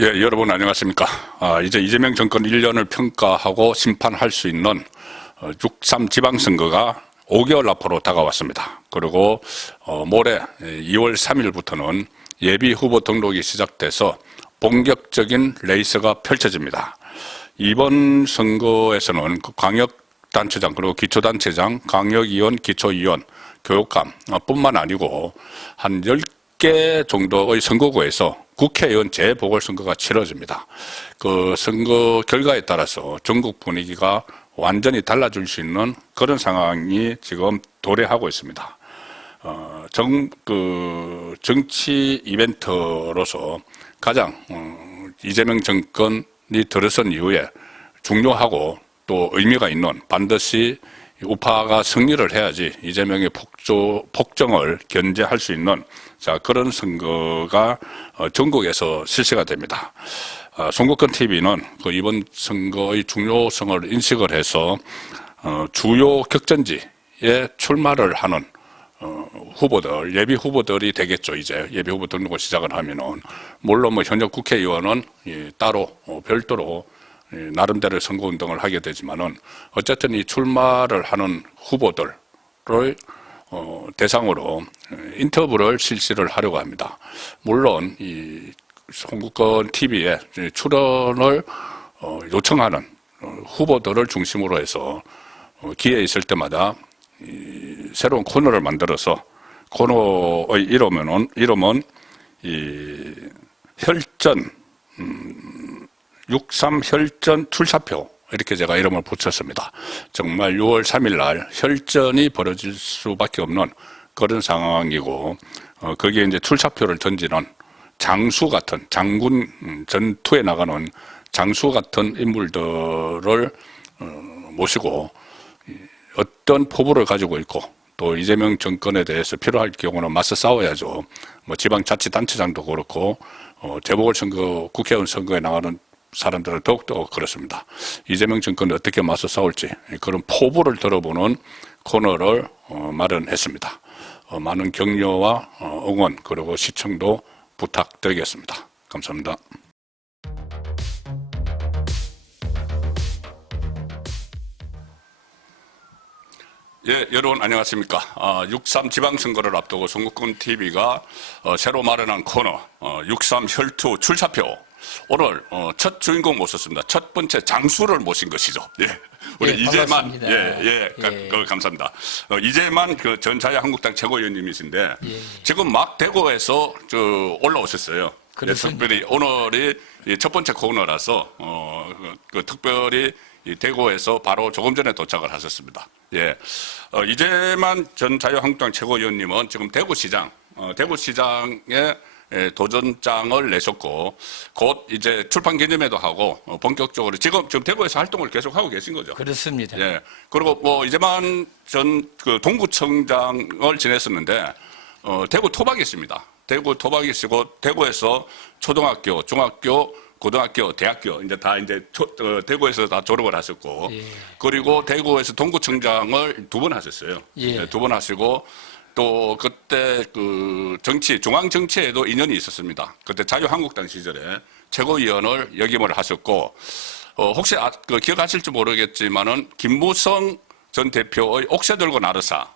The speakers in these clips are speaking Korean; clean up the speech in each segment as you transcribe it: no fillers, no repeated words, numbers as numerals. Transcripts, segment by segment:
예, 여러분 안녕하십니까. 이제 이재명 정권 1년을 평가하고 심판할 수 있는 6.3 지방선거가 5개월 앞으로 다가왔습니다. 그리고 모레 2월 3일부터는 예비 후보 등록이 시작돼서 본격적인 레이스가 펼쳐집니다. 이번 선거에서는 광역단체장 그리고 기초단체장, 광역위원, 기초위원, 교육감 뿐만 아니고 한 10개 정도의 선거구에서 국회의원 재보궐선거가 치러집니다. 그 선거 결과에 따라서 전국 분위기가 완전히 달라질 수 있는 그런 상황이 지금 도래하고 있습니다. 정치 이벤트로서 가장 이재명 정권이 들어선 이후에 중요하고 또 의미가 있는 반드시 우파가 승리를 해야지 이재명의 폭정을 견제할 수 있는 그런 선거가 전국에서 실시가 됩니다. 송국권 TV는 이번 선거의 중요성을 인식을 해서 주요 격전지에 출마를 하는 후보들, 예비 후보들이 되겠죠. 이제 예비 후보 등록을 시작을 하면은 물론 현역 국회의원은 따로 별도로 나름대로 선거운동을 하게 되지만은 어쨌든 이 출마를 하는 후보들을 대상으로 인터뷰를 실시를 하려고 합니다. 물론 이 송국권 TV에 출연을 요청하는 후보들을 중심으로 해서 기회 있을 때마다 새로운 코너를 만들어서 코너의 이름은 혈전 6.3 혈전 출사표 이렇게 제가 이름을 붙였습니다. 정말 6월 3일 날 혈전이 벌어질 수밖에 없는 그런 상황이고 거기에 이제 출사표를 던지는 장수 같은 장군 전투에 나가는 장수 같은 인물들을 모시고 어떤 포부를 가지고 있고 또 이재명 정권에 대해서 필요할 경우는 맞서 싸워야죠. 지방자치단체장도 그렇고 재보궐선거 국회의원 선거에 나가는 사람들은 더욱더 그렇습니다. 이재명 정권이 어떻게 맞서 싸울지 그런 포부를 들어보는 코너를 마련했습니다. 많은 격려와 응원 그리고 시청도 부탁드리겠습니다. 감사합니다. 예, 여러분 안녕하십니까. 6.3 지방선거를 앞두고 송국권 TV가 새로 마련한 코너 6.3 혈투 출사표 오늘 첫 주인공 모셨습니다. 첫 번째 장수를 모신 것이죠. 예, 우리 예, 이재만 반갑습니다. 감사합니다. 이재만 전 자유한국당 최고위원님이신데 지금 막 대구에서 올라오셨어요. 예, 특별히 오늘이 첫 번째 코너라서 특별히 대구에서 바로 조금 전에 도착을 하셨습니다. 예, 이재만 전 자유한국당 최고위원님은 지금 대구시장에 도전장을 내셨고 곧 이제 출판 기념회도 하고 본격적으로 지금 대구에서 활동을 계속 하고 계신 거죠. 그렇습니다. 예. 그리고 이재만 전 동구청장을 지냈었는데 대구 토박이십니다. 대구 토박이시고 대구에서 초등학교, 중학교, 고등학교, 대학교 이제 다 대구에서 다 졸업을 하셨고 그리고 대구에서 동구청장을 2번 하셨어요. 네, 2번 하시고 또 그때 중앙 정치에도 인연이 있었습니다. 그때 자유한국당 시절에 최고위원을 역임을 하셨고 혹시 기억하실지 모르겠지만은 김무성 전 대표의 옥새 들고 나르사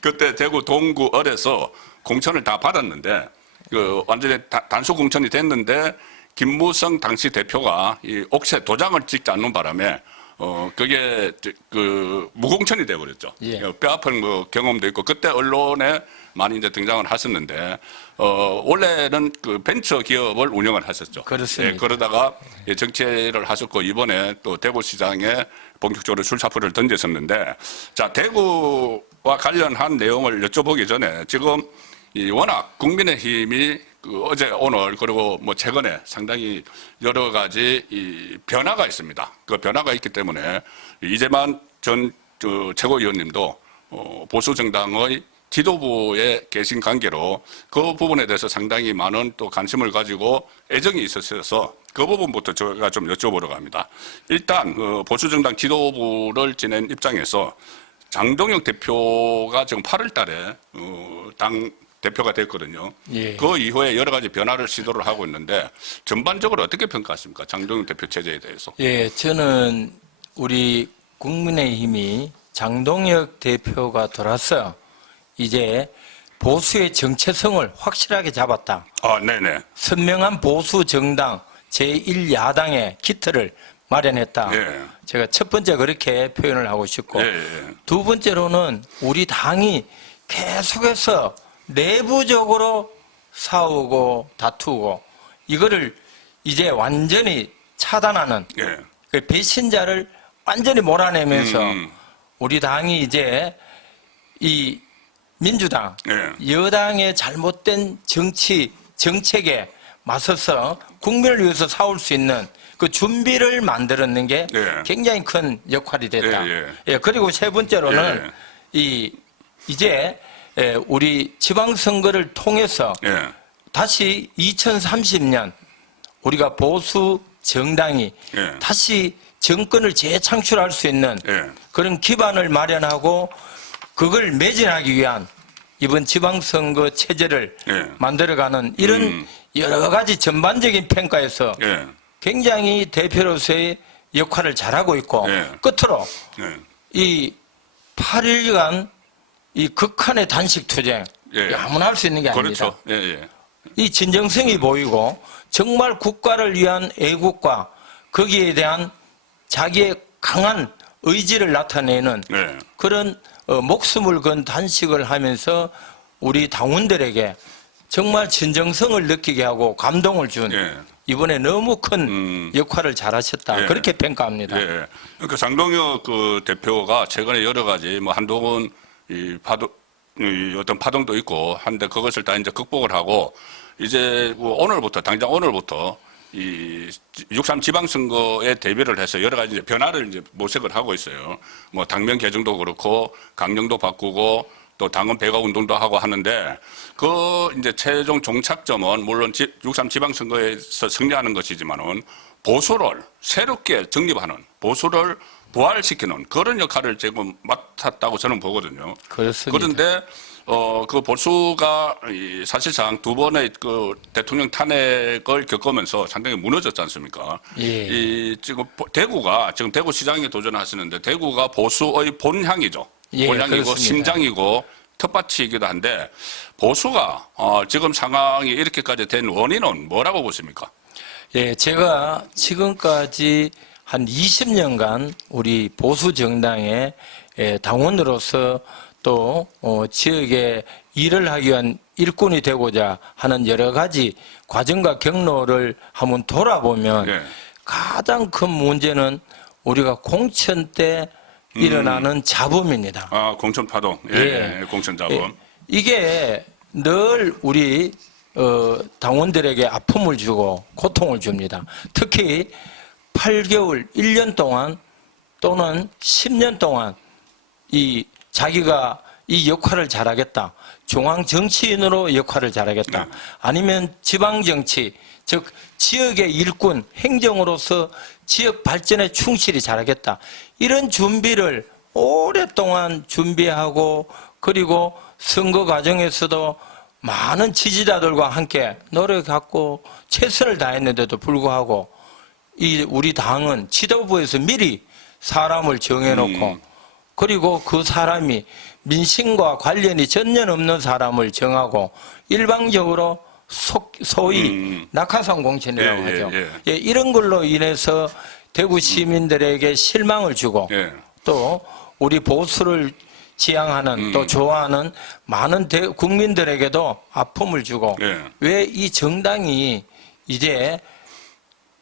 그때 대구 동구을에서 공천을 다 받았는데 완전히 단수 공천이 됐는데 김무성 당시 대표가 이 옥새 도장을 찍지 않는 바람에 그게 무공천이 돼버렸죠. 뼈 아픈 경험도 있고 그때 언론에 많이 이제 등장을 하셨는데 원래는 벤처 기업을 운영을 하셨죠. 그렇습니다. 예, 그러다가 정치를 하셨고 이번에 또 대구시장에 본격적으로 출사표를 던졌었는데 자 대구와 관련한 내용을 여쭤보기 전에 지금 워낙 국민의힘이 어제 오늘 그리고 최근에 상당히 여러 가지 변화가 있습니다. 그 변화가 있기 때문에 이재만 전 최고위원님도 보수 정당의 지도부에 계신 관계로 그 부분에 대해서 상당히 많은 또 관심을 가지고 애정이 있으셔서 그 부분부터 제가 좀 여쭤보려고 합니다. 일단 보수 정당 지도부를 지낸 입장에서 장동혁 대표가 지금 8월 달에 당 대표가 됐거든요. 예. 그 이후에 여러 가지 변화를 시도를 하고 있는데 전반적으로 어떻게 평가하십니까? 장동영 대표 체제에 대해서. 예, 저는 우리 국민의힘이 장동혁 대표가 돌아서 이제 보수의 정체성을 확실하게 잡았다. 아, 네네. 선명한 보수 정당 제1야당의 기틀을 마련했다. 예. 제가 첫 번째 그렇게 표현을 하고 싶고, 예, 예. 두 번째로는 우리 당이 계속해서 내부적으로 싸우고 다투고 이거를 이제 완전히 차단하는 예. 그 배신자를 완전히 몰아내면서 음. 우리 당이 이제 이 민주당, 예. 여당의 잘못된 정책에 맞서서 국민을 위해서 싸울 수 있는 그 준비를 만들었는 게 예. 굉장히 큰 역할이 됐다. 예, 예, 그리고 세 번째로는 이제 우리 지방선거를 통해서 예. 다시 2030년 우리가 보수 정당이 예. 다시 정권을 재창출할 수 있는 예. 그런 기반을 마련하고 그걸 매진하기 위한 이번 지방선거 체제를 예. 만들어가는 이런 여러 가지 전반적인 평가에서 예. 굉장히 대표로서의 역할을 잘하고 있고 예. 끝으로 예. 이 8일간 이 극한의 단식 투쟁 예. 아무나 할 수 있는 게 아닙니다. 그렇죠. 예, 예. 이 진정성이 보이고 정말 국가를 위한 애국과 거기에 대한 자기의 강한 의지를 나타내는 예. 그런 목숨을 건 단식을 하면서 우리 당원들에게 정말 진정성을 느끼게 하고 감동을 준 예. 이번에 너무 큰 역할을 잘하셨다. 예. 그렇게 평가합니다. 예. 그러니까 장동혁 그 대표가 최근에 여러 가지 뭐 한동훈 이 어떤 파동도 있고 한데 그것을 다 이제 극복을 하고 이제 뭐 오늘부터 당장 오늘부터 이 6.3 지방선거에 대비를 해서 여러 가지 이제 변화를 이제 모색을 하고 있어요. 뭐 당면 개정도 그렇고 강령도 바꾸고 또 당원 배가 운동도 하고 하는데 그 이제 최종 종착점은 물론 6.3 지방선거에서 승리하는 것이지만은 보수를 새롭게 정립하는 보수를 부활시키는 그런 역할을 지금 맡았다고 저는 보거든요. 그렇습니다. 그런데 그 보수가 사실상 두 번의 그 대통령 탄핵을 겪으면서 상당히 무너졌지 않습니까? 예. 이 지금 대구가 지금 대구시장에 도전하시는데 대구가 보수의 본향이죠. 예, 본향이고 그렇습니다. 심장이고 텃밭이기도 한데 보수가 지금 상황이 이렇게까지 된 원인은 뭐라고 보십니까? 예, 제가 지금까지 한 20년간 우리 보수 정당의 당원으로서 또 지역에 일을 하기 위한 일꾼이 되고자 하는 여러 가지 과정과 경로를 한번 돌아보면 예. 가장 큰 문제는 우리가 공천 때 일어나는 잡음입니다. 아, 공천파동. 예, 공천자금. 예, 이게 늘 우리 당원들에게 아픔을 주고 고통을 줍니다. 특히 8개월, 1년 동안 또는 10년 동안 이 자기가 이 역할을 잘하겠다. 중앙 정치인으로 역할을 잘하겠다. 아니면 지방 정치, 즉 지역의 일꾼, 행정으로서 지역 발전에 충실히 잘하겠다. 이런 준비를 오랫동안 준비하고 그리고 선거 과정에서도 많은 지지자들과 함께 노력하고 최선을 다했는데도 불구하고 이 우리 당은 지도부에서 미리 사람을 정해놓고 그리고 그 사람이 민심과 관련이 전혀 없는 사람을 정하고 일방적으로 소위 낙하산 공천이라고 하죠. 예, 이런 걸로 인해서 대구 시민들에게 실망을 주고 또 우리 보수를 지향하는 또 좋아하는 많은 국민들에게도 아픔을 주고 왜 이 정당이 이제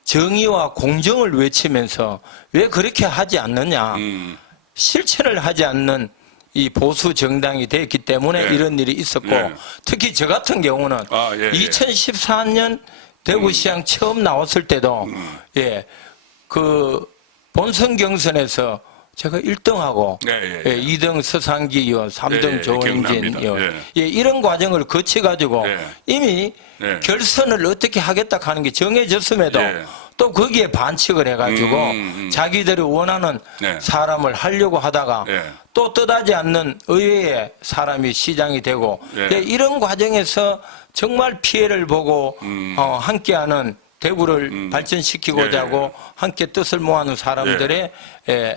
정의와 공정을 외치면서 왜 그렇게 하지 않느냐 실천을 하지 않는 이 보수 정당이 됐기 때문에 이런 일이 있었고 특히 저 같은 경우는 2014년 대구시장 처음 나왔을 때도 그 본선 경선에서 제가 1등하고 2등 서상기 의원, 3등 조은진 의원 이런 과정을 거쳐가지고 이미 결선을 어떻게 하겠다 하는 게 정해졌음에도 또 거기에 반칙을 해가지고 자기들이 원하는 네. 사람을 하려고 하다가 네. 또 뜻하지 않는 의외의 사람이 시장이 되고 네. 예, 이런 과정에서 정말 피해를 보고 함께하는 대구를 발전시키고자 예, 하고 함께 뜻을 모아놓은 사람들의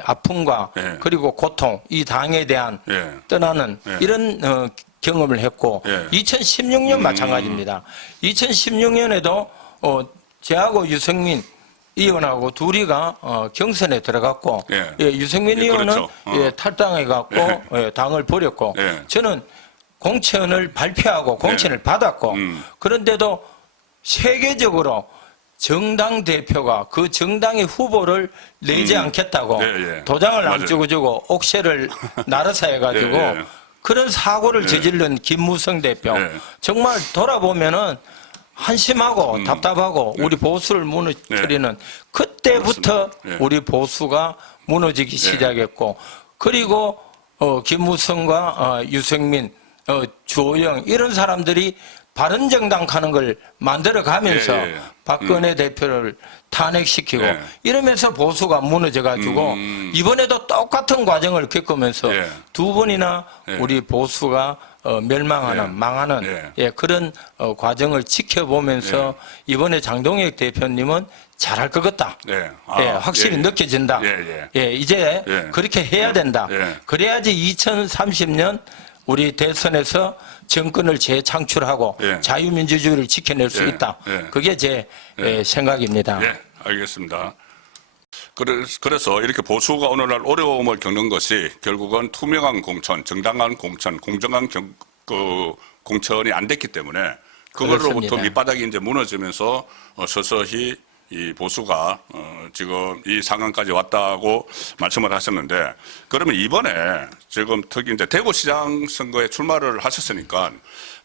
아픔과 예. 그리고 고통, 이 당에 대한 예. 떠나는 예. 이런 경험을 했고 예. 2016년 마찬가지입니다. 2016년에도 저하고 유승민 의원하고 둘이가 경선에 들어갔고 예. 유승민 예, 의원은 그렇죠. 탈당해갖고 당을 버렸고 예. 저는 공천을 발표하고 공천을 받았고 그런데도 세계적으로 정당 대표가 그 정당의 후보를 내지 않겠다고 예, 예. 도장을 맞아요. 안 찍어주고 옥새를 날아서 해가지고 예, 예. 그런 사고를 저지른 김무성 대표 예. 정말 돌아보면은 한심하고 답답하고 우리 보수를 무너뜨리는 그때부터 그렇습니다. 예. 우리 보수가 무너지기 시작했고 그리고 김무성과 유승민, 주호영 이런 사람들이 바른정당 가는 걸 만들어가면서 예, 예. 박근혜 대표를 탄핵시키고 예. 이러면서 보수가 무너져가지고 이번에도 똑같은 과정을 겪으면서 예. 두 번이나 예. 우리 보수가 멸망하는 예. 망하는 예. 그런 과정을 지켜보면서 이번에 장동혁 대표님은 잘할 것 같다. 네. 확실히 예, 예. 느껴진다. 예, 이제 예. 그렇게 해야 된다. 예. 그래야지 2030년 우리 대선에서 정권을 재창출하고 예. 자유민주주의를 지켜낼 수 예. 있다. 예. 그게 제 생각입니다. 예, 알겠습니다. 그래서 이렇게 보수가 오늘날 어려움을 겪는 것이 결국은 투명한 공천, 정당한 공천, 공정한 공천이 안 됐기 때문에 그걸로부터 그렇습니다. 밑바닥이 이제 무너지면서 서서히 이 보수가 지금 이 상황까지 왔다고 말씀을 하셨는데 그러면 이번에 지금 특히 이제 대구시장 선거에 출마를 하셨으니까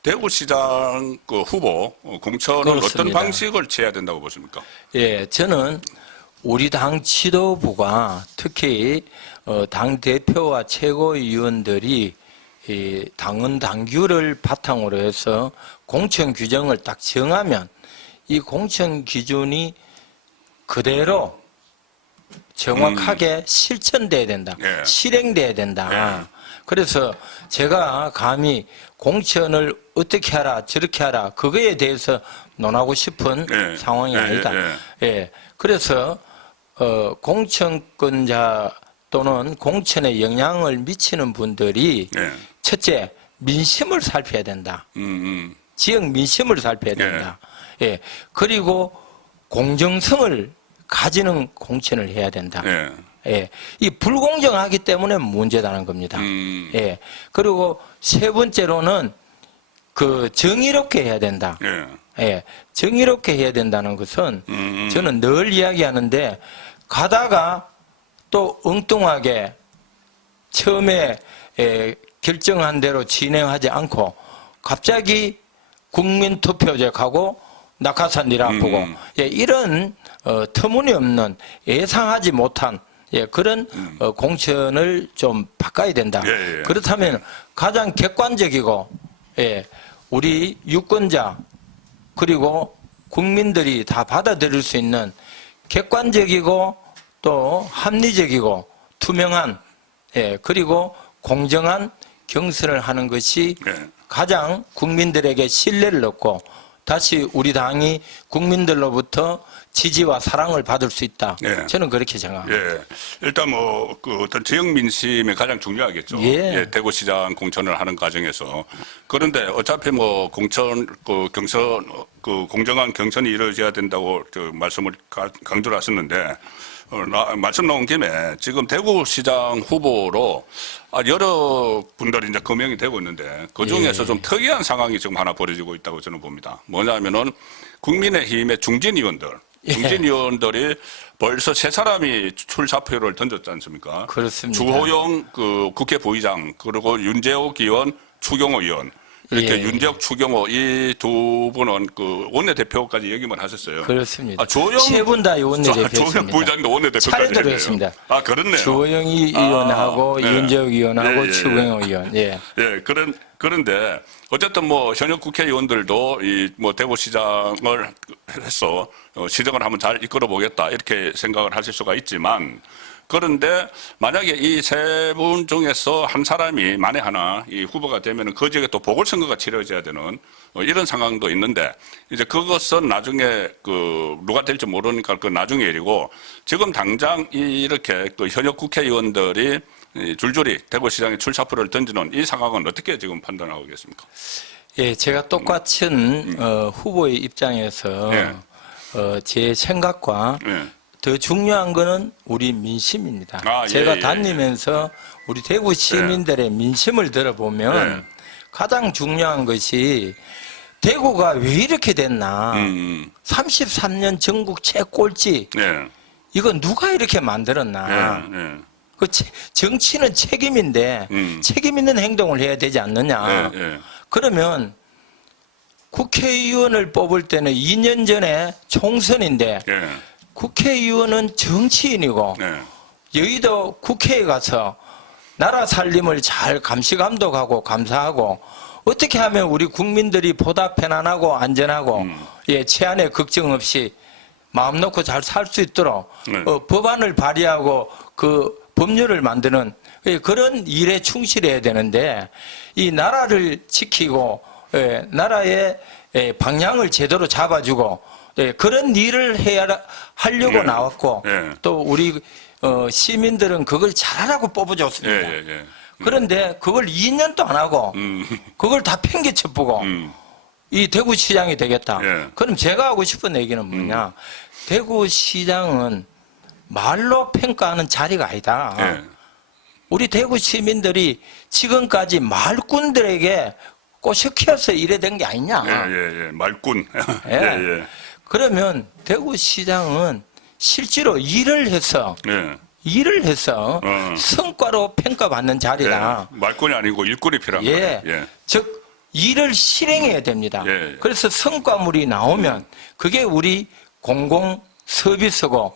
대구시장 그 후보 공천은 그렇습니다. 어떤 방식을 취해야 된다고 보십니까? 예, 저는 우리 당 지도부가 특히 당 대표와 최고위원들이 이 당헌 당규를 바탕으로 해서 공천 규정을 딱 정하면 이 공천 기준이 그대로 정확하게 실천돼야 된다. 예. 실행돼야 된다. 예. 그래서 제가 감히 공천을 어떻게 하라 저렇게 하라 그거에 대해서 논하고 싶은 예. 상황이 예, 아니다. 예, 예. 그래서 공천권자 또는 공천에 영향을 미치는 분들이 예. 첫째 민심을 살펴야 된다. 지역 민심을 살펴야 된다. 예. 그리고 공정성을 가지는 공천을 해야 된다. 예. 예. 이 불공정하기 때문에 문제다는 겁니다. 예. 그리고 세 번째로는 그 정의롭게 해야 된다. 예. 예. 정의롭게 해야 된다는 것은 저는 늘 이야기하는데 가다가 또 엉뚱하게 처음에 결정한 대로 진행하지 않고 갑자기 국민투표제 가고 낙하산 일안 보고 이런 터무니없는 예상하지 못한 그런 공천을 좀 바꿔야 된다. 예, 예. 그렇다면 가장 객관적이고 우리 유권자 그리고 국민들이 다 받아들일 수 있는 객관적이고 또 합리적이고 투명한 그리고 공정한 경선을 하는 것이 예. 가장 국민들에게 신뢰를 얻고 다시 우리 당이 국민들로부터 지지와 사랑을 받을 수 있다. 예. 저는 그렇게 생각합니다. 예. 일단 그 어떤 지역 민심이 가장 중요하겠죠. 예. 대구시장 공천을 하는 과정에서. 그런데 어차피 공천, 경선, 공정한 경선이 이루어져야 된다고 말씀을 강조를 하셨는데, 말씀 나온 김에 지금 대구시장 후보로 여러 분들이 이제 거명이 되고 있는데 그 중에서 좀 특이한 상황이 지금 하나 벌어지고 있다고 저는 봅니다. 뭐냐면은 국민의힘의 중진위원들이 벌써 세 사람이 출사표를 던졌지 않습니까? 그렇습니다. 주호영 국회 부의장 그리고 윤재옥 의원, 추경호 의원 이렇게 예. 윤재욱, 추경호 이 두 분은 그 원내대표까지 역임을 하셨어요. 그렇습니다. 조영 세 분 다 조영 원내대표였습니다. 부의장도 원내대표까지 차례대로 했네요. 했습니다. 아, 그렇네요. 조영희 의원하고 네. 윤재욱 의원하고 예, 예, 추경호 의원. 예. 예, 그런데 어쨌든 뭐 현역 국회의원들도 이 뭐 대구시장을 해서 시정을 한번 잘 이끌어 보겠다 이렇게 생각을 하실 수가 있지만, 그런데 만약에 이 세 분 중에서 한 사람이 만에 하나 이 후보가 되면은 그 지역에 또 보궐선거가 치러져야 되는 이런 상황도 있는데, 이제 그것은 나중에 그 누가 될지 모르니까 그 나중에 일이고, 지금 당장 이렇게 그 현역 국회의원들이 줄줄이 대구시장에 출사표를 던지는 이 상황은 어떻게 지금 판단하고 계십니까? 예, 제가 똑같은 후보의 입장에서 예. 제 생각과 예. 더 중요한 거는 우리 민심입니다. 아, 예, 제가 예, 다니면서 우리 대구 시민들의 민심을 들어보면 예. 가장 중요한 것이 대구가 왜 이렇게 됐나. 33년 전국 최꼴찌. 예. 이거 누가 이렇게 만들었나. 예. 예. 그 정치는 책임인데 책임 있는 행동을 해야 되지 않느냐. 예. 예. 그러면 국회의원을 뽑을 때는 2년 전에 총선인데 예. 국회의원은 정치인이고 예. 여의도 국회에 가서 나라 살림을 잘 감시 감독하고 감사하고 어떻게 하면 우리 국민들이 보다 편안하고 안전하고 예, 치안에 걱정 없이 마음 놓고 잘 살 수 있도록 네. 법안을 발의하고 그 법률을 만드는 그런 일에 충실해야 되는데 이 나라를 지키고 나라의 방향을 제대로 잡아주고 그런 일을 하려고 네. 나왔고 네. 또 우리 시민들은 그걸 잘하라고 뽑아줬습니다. 예. 그런데 그걸 2년도 안 하고 그걸 다 팽개쳐보고 이 대구시장이 되겠다. 예. 그럼 제가 하고 싶은 얘기는 뭐냐. 대구시장은 말로 평가하는 자리가 아니다. 예. 우리 대구 시민들이 지금까지 말꾼들에게 꼬셔키어서 이래 된 게 아니냐. 예. 말꾼. 예. 그러면 대구시장은 실제로 일을 해서 성과로 평가받는 자리다. 예. 말꾼이 아니고 일꾼이 필요한 거예요. 예. 즉 일을 실행해야 됩니다. 예. 그래서 성과물이 나오면 그게 우리 공공 서비스고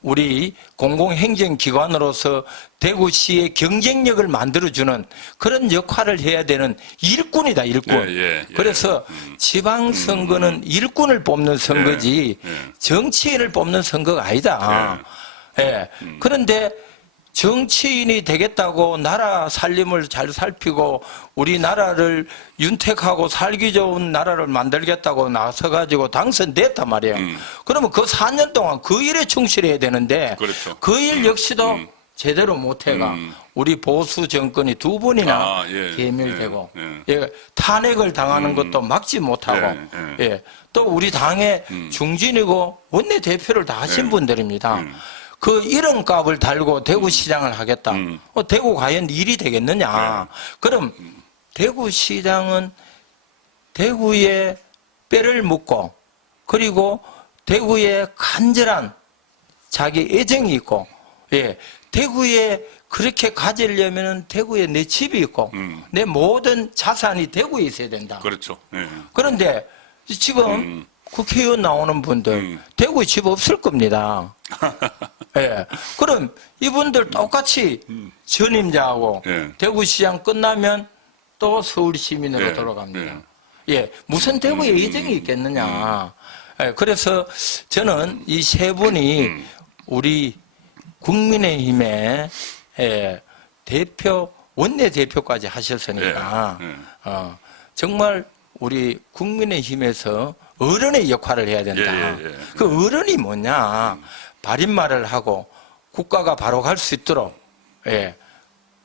우리 공공행정기관으로서 대구시의 경쟁력을 만들어주는 그런 역할을 해야 되는 일꾼이다, 일꾼. 예. 그래서 지방선거는 일꾼을 뽑는 선거지 정치인을 뽑는 선거가 아니다. 예. 그런데 정치인이 되겠다고 나라 살림을 잘 살피고 우리나라를 윤택하고 살기 좋은 나라를 만들겠다고 나서가지고 당선됐단 말이에요. 그러면 그 4년 동안 그 일에 충실해야 되는데 그렇죠. 그 일 역시도 제대로 못해가 우리 보수 정권이 두 번이나 개멸되고 탄핵을 당하는 것도 막지 못하고 또 우리 당의 중진이고 원내대표를 다 하신 분들입니다. 그 이름값을 달고 대구시장을 하겠다. 대구 과연 일이 되겠느냐. 그럼 대구시장은 대구에 뼈를 묻고 그리고 대구에 간절한 자기 애정이 있고 대구에 그렇게 가지려면 대구에 내 집이 있고 내 모든 자산이 대구에 있어야 된다. 그렇죠. 예. 그런데 지금 국회의원 나오는 분들 대구에 집 없을 겁니다. 그럼 이분들 똑같이 전임자하고 대구시장 끝나면 또 서울시민으로 돌아갑니다. 무슨 대구에 애정이 있겠느냐. 그래서 저는 이 세 분이 우리 국민의힘의 대표, 원내대표까지 하셨으니까 정말 우리 국민의힘에서 어른의 역할을 해야 된다. 그 어른이 뭐냐. 바른말을 하고 국가가 바로 갈 수 있도록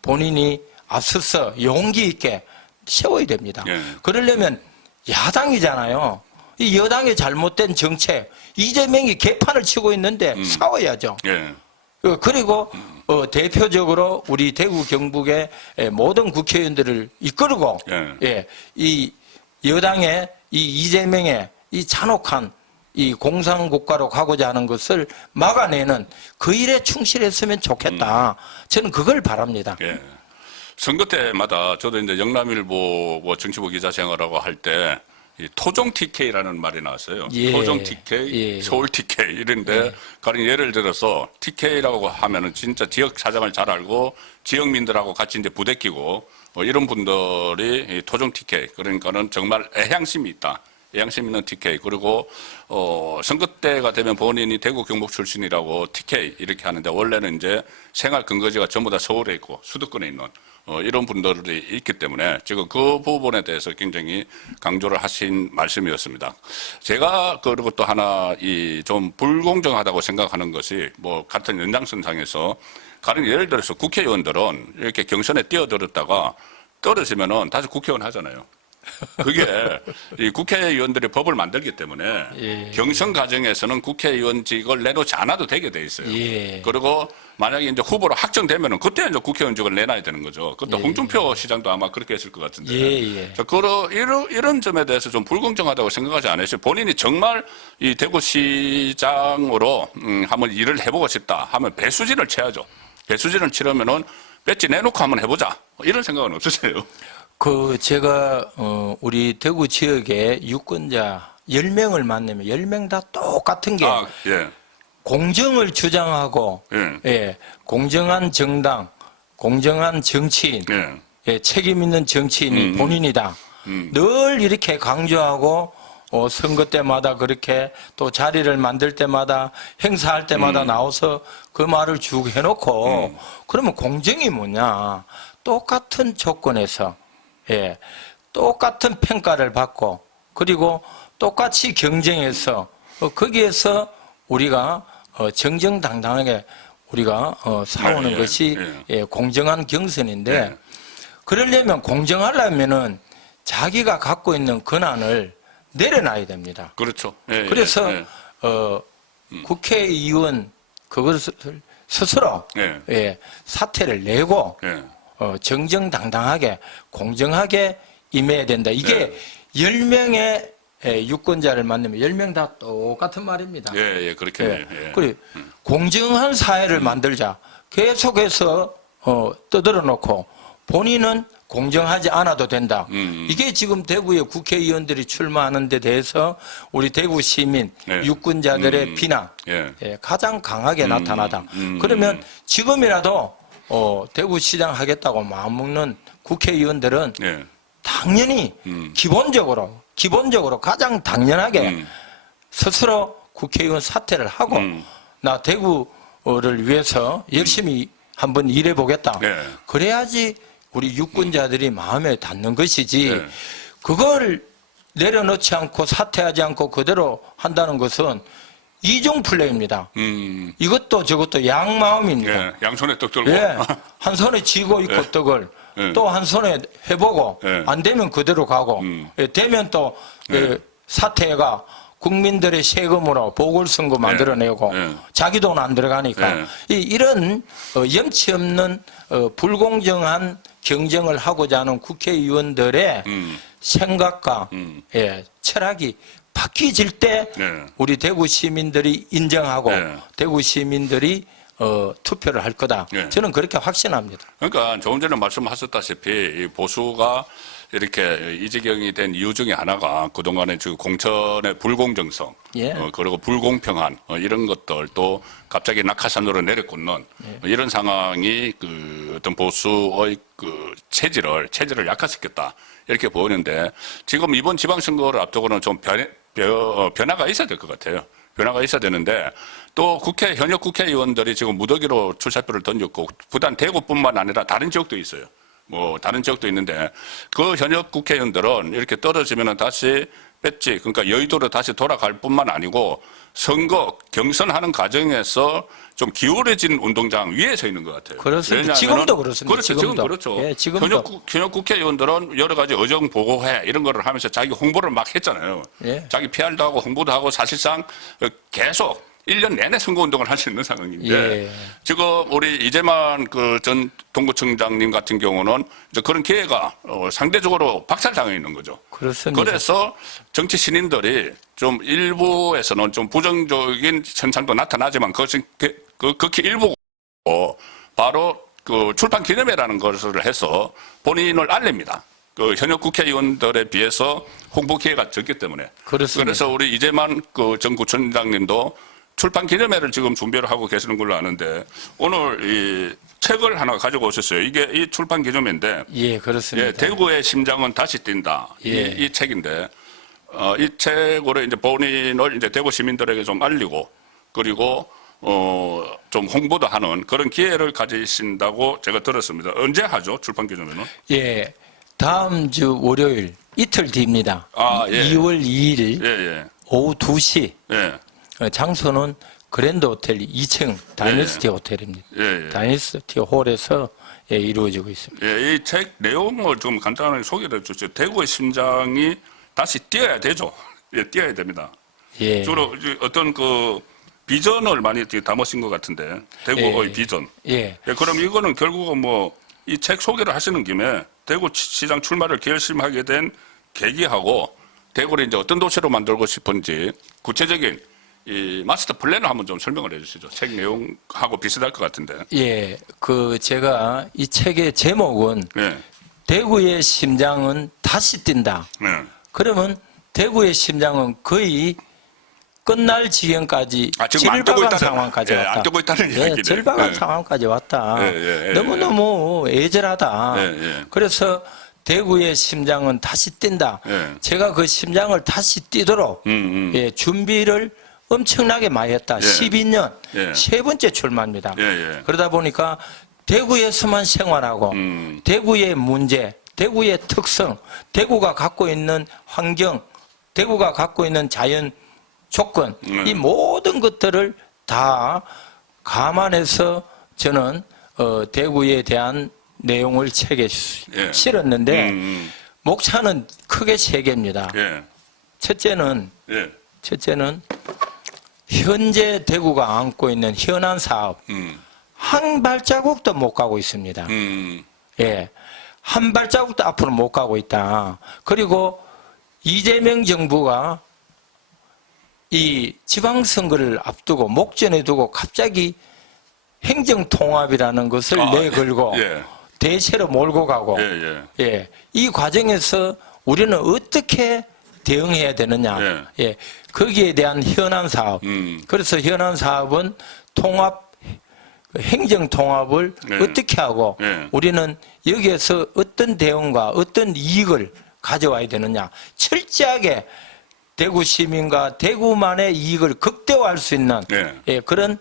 본인이 앞서서 용기 있게 세워야 됩니다. 그러려면 야당이잖아요. 이 여당의 잘못된 정책, 이재명이 개판을 치고 있는데 싸워야죠. 그리고 대표적으로 우리 대구 경북의 모든 국회의원들을 이끌고 이 여당의 이 이재명의 이 잔혹한 이 공산국가로 가고자 하는 것을 막아내는 그 일에 충실했으면 좋겠다. 저는 그걸 바랍니다. 선거 때마다 저도 이제 영남일보 뭐 정치부 기자 생활하고 할 때 이 토종 TK라는 말이 나왔어요. 예. 토종 TK, 예. 서울 TK 이런데 가령 예를 들어서 TK라고 하면은 진짜 지역 사정을 잘 알고 지역민들하고 같이 이제 부대끼고 이런 분들이 이 토종 TK 그러니까는 정말 애향심이 있다. 애향심 있는 TK 그리고 선거 때가 되면 본인이 대구 경북 출신이라고 TK 이렇게 하는데 원래는 이제 생활 근거지가 전부 다 서울에 있고 수도권에 있는 이런 분들이 있기 때문에 지금 그 부분에 대해서 굉장히 강조를 하신 말씀이었습니다. 제가 그리고 또 하나 이 좀 불공정하다고 생각하는 것이 뭐 같은 연장선상에서 가령 예를 들어서 국회의원들은 이렇게 경선에 뛰어들었다가 떨어지면은 다시 국회의원 하잖아요. 그게 이 국회의원들이 법을 만들기 때문에 예. 경선 과정에서는 국회의원직을 내놓지 않아도 되게 돼 있어요. 예. 그리고 만약에 이제 후보로 확정되면은 그때 이제 국회의원직을 내놔야 되는 거죠. 그때 예. 홍준표 시장도 아마 그렇게 했을 것 같은데. 예. 이런 점에 대해서 좀 불공정하다고 생각하지 않으세요? 본인이 정말 이 대구시장으로 한번 일을 해보고 싶다 하면 배수진을 쳐야죠. 배수진을 치려면은 배지 내놓고 한번 해보자. 이런 생각은 없으세요? 제가 우리 대구 지역에 유권자 10명을 만나면 10명 다 똑같은 게 예. 공정을 주장하고 예, 공정한 정당, 공정한 정치인, 예, 책임 있는 정치인이 본인이다. 늘 이렇게 강조하고 선거 때마다 그렇게 또 자리를 만들 때마다 행사할 때마다 나와서 그 말을 쭉 해놓고 그러면 공정이 뭐냐? 똑같은 조건에서 예, 똑같은 평가를 받고 그리고 똑같이 경쟁해서 거기에서 우리가 정정당당하게 우리가 싸우는 것이 예, 공정한 경선인데 그러려면 공정하려면은 자기가 갖고 있는 권한을 내려놔야 됩니다. 그렇죠. 그래서 국회의원 그것을 스스로 예, 사퇴를 내고 정정당당하게 공정하게 임해야 된다. 이게 10명의 유권자를 만나면 10명 다 똑같은 말입니다. 그렇겠네요. 그리고 공정한 사회를 만들자. 계속해서 떠들어 놓고 본인은 공정하지 않아도 된다. 이게 지금 대구의 국회의원들이 출마하는 데 대해서 우리 대구 시민 유권자들의 비난 가장 강하게 나타나다. 그러면 지금이라도 대구시장 하겠다고 마음먹는 국회의원들은 당연히 기본적으로 가장 당연하게 스스로 국회의원 사퇴를 하고 나 대구를 위해서 열심히 한번 일해보겠다. 그래야지 우리 유권자들이 마음에 닿는 것이지 그걸 내려놓지 않고 사퇴하지 않고 그대로 한다는 것은 이중 플레이입니다. 이것도 저것도 양마음입니다. 양손에 떡 들고. 한 손에 쥐고 있고 떡을 또 한 손에 해보고 안 되면 그대로 가고 되면 또 사퇴가 국민들의 세금으로 보궐선거 만들어내고 자기 돈 안 들어가니까 이런 염치 없는 불공정한 경쟁을 하고자 하는 국회의원들의 생각과 철학이 바뀌질 때 우리 대구 시민들이 인정하고 대구 시민들이 투표를 할 거다. 저는 그렇게 확신합니다. 그러니까 조금 전에 말씀하셨다시피 이 보수가 이렇게 이재경이 된 이유 중에 하나가 그동안의 공천의 불공정성, 그리고 불공평한 이런 것들 또 갑자기 낙하산으로 내려꽂는 이런 상황이 그 어떤 보수의 그 체질을 약화시켰다 이렇게 보이는데 지금 이번 지방선거를 앞두고는 좀 변화가 있어야 될 것 같아요. 변화가 있어야 되는데 또 현역 국회의원들이 지금 무더기로 출사표를 던졌고 부단 대구뿐만 아니라 다른 지역도 있어요. 뭐 다른 지역도 있는데 그 현역 국회의원들은 이렇게 떨어지면은 다시 뺐지. 그러니까 여의도로 다시 돌아갈 뿐만 아니고 선거 경선하는 과정에서 좀 기울어진 운동장 위에 서 있는 것 같아요. 그렇습니다. 지금도 그렇습니다. 그렇죠. 지금 그렇죠. 지금도. 현역 국회의원들은 여러 가지 의정 보고회 이런 거를 하면서 자기 홍보를 막 했잖아요. 자기 PR도 하고 홍보도 하고 사실상 계속 1년 내내 선거운동을 할 수 있는 상황인데 지금 우리 이재만 그 전 동구청장님 같은 경우는 이제 그런 기회가 상대적으로 박살당해 있는 거죠. 그렇습니다. 그래서 정치 신인들이 좀 일부에서는 좀 부정적인 현상도 나타나지만 그것은 극히 일부고 바로 그 출판 기념회라는 것을 해서 본인을 알립니다. 그 현역 국회의원들에 비해서 홍보 기회가 적기 때문에. 그렇습니다. 그래서 우리 이재만 그 전 구청장님도 출판 기념회를 지금 준비를 하고 계시는 걸로 아는데 오늘 이 책을 하나 가지고 오셨어요. 이게 이 출판 기념회인데. 예, 그렇습니다. 예, 대구의 심장은 다시 뛴다. 예. 이 책인데, 이 책으로 이제 본인을 이제 대구 시민들에게 좀 알리고, 그리고, 좀 홍보도 하는 그런 기회를 가지신다고 제가 들었습니다. 언제 하죠? 출판 기념회는? 예, 다음 주 월요일 이틀 뒤입니다. 아, 예. 2월 2일 예, 예. 오후 2시. 예. 장소는 그랜드 호텔 2층 다이너스티 호텔입니다. 예, 예. 다이너스티 홀에서 예, 이루어지고 있습니다. 예, 이 책 내용을 좀 간단하게 소개를 해 주시죠. 대구의 심장이 다시 뛰어야 되죠. 예, 뛰어야 됩니다. 예. 주로 이제 어떤 그 비전을 많이 담으신 것 같은데, 대구의 예. 비전. 예. 예, 그럼 이거는 결국은 뭐 이 책 소개를 하시는 김에 대구 시장 출마를 결심하게 된 계기하고 대구를 이제 어떤 도시로 만들고 싶은지 구체적인 이 마스터 플랜을 한번 좀 설명을 해 주시죠. 책 내용하고 비슷할 것 같은데. 예. 그 제가 이 책의 제목은 예. 대구의 심장은 다시 뛴다. 예. 그러면 대구의 심장은 거의 끝날 지경까지 지금 안 뜨고 절박한 있다는, 상황까지 예, 왔다. 안 뜨고 있다는 예, 이야기네. 절박한 예. 상황까지 왔다. 예, 예, 너무너무 애절하다. 예, 예. 그래서 대구의 심장은 다시 뛴다. 예. 제가 그 심장을 다시 뛰도록 예, 준비를 엄청나게 많이 했다. 12년 예. 세 번째 출마입니다. 예, 예. 그러다 보니까 대구에서만 생활하고 대구의 문제, 대구의 특성, 대구가 갖고 있는 환경, 대구가 갖고 있는 자연 조건, 이 모든 것들을 다 감안해서 저는 대구에 대한 내용을 책에 예. 실었는데 목차는 크게 세 개입니다. 예. 첫째는 예. 현재 대구가 안고 있는 현안 사업 한 발자국도 못 가고 있습니다. 예, 한 발자국도 앞으로 못 가고 있다. 그리고 이재명 정부가 이 지방선거를 앞두고 목전에 두고 갑자기 행정통합이라는 것을 내걸고 예. 대세로 몰고 가고 예, 예, 이 과정에서 우리는 어떻게 대응해야 되느냐. 예, 거기에 대한 현안 사업. 그래서 현안 사업은 행정 통합을 어떻게 하고 우리는 여기에서 어떤 대응과 어떤 이익을 가져와야 되느냐. 철저하게 대구 시민과 대구만의 이익을 극대화할 수 있는 예, 그런